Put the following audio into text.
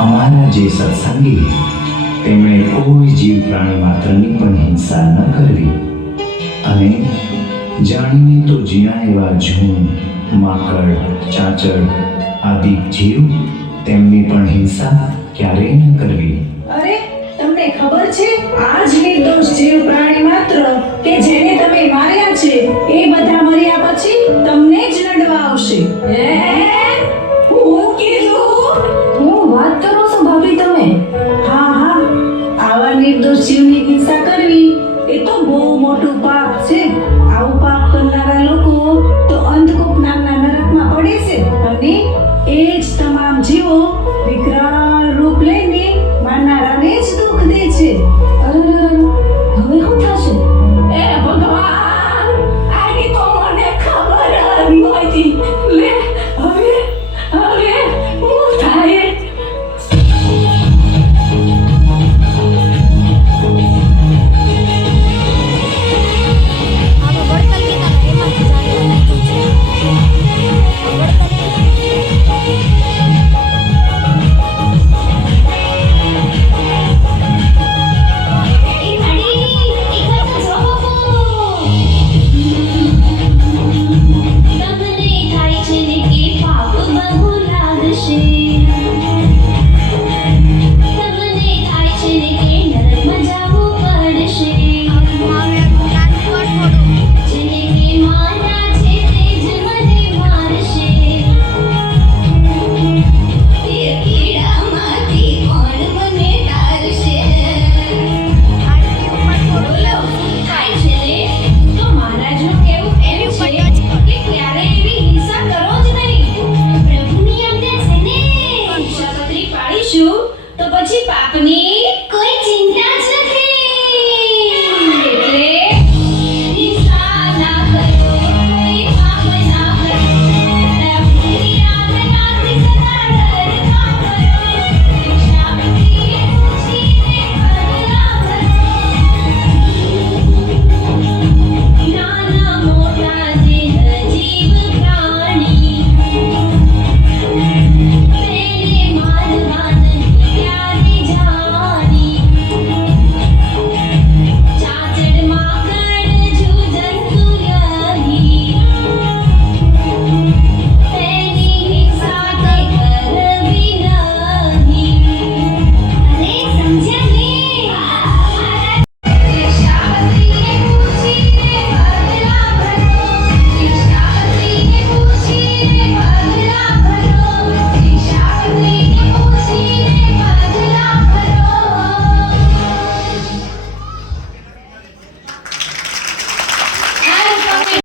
અમારા જે સત્સંગી તેમણે કોઈ જીવ પ્રાણી માત્રની પણ હિંસા ન કરવી અને જાણીને તો જીણા એવા ઝૂમ, માકડ, ચાંચડ આદિ જીવ તેમની પણ હિંસા ક્યારેય ન કરવી. અરે તમને ખબર છે આ જ નિર્દોષ જીવ પ્રાણી માત્ર કે જેને તમે માર્યા છે એ બધા મર્યા પછી તમને જ નડવા આવશે. હું કીધું? હું વાત કરો છો ભાભી તમે? હા, આવા નિર્દોષ જીવની હિંસા કરવી એ તો બહુ મોટું પાપ છે. આવું પાપ કરનારા લોકો તો અંધકૂપ નામના નરકમાં પડે છે અને એ જ તમામ જીવો વિકરાળ રૂપ લઈને મારનારાને જ દુઃખ દે છે. અરે હવે શું થશે? એ ભગવાન, આની તો મને ખબર જ નહોતી. લે હવે શું થાય? તો પછી પાપની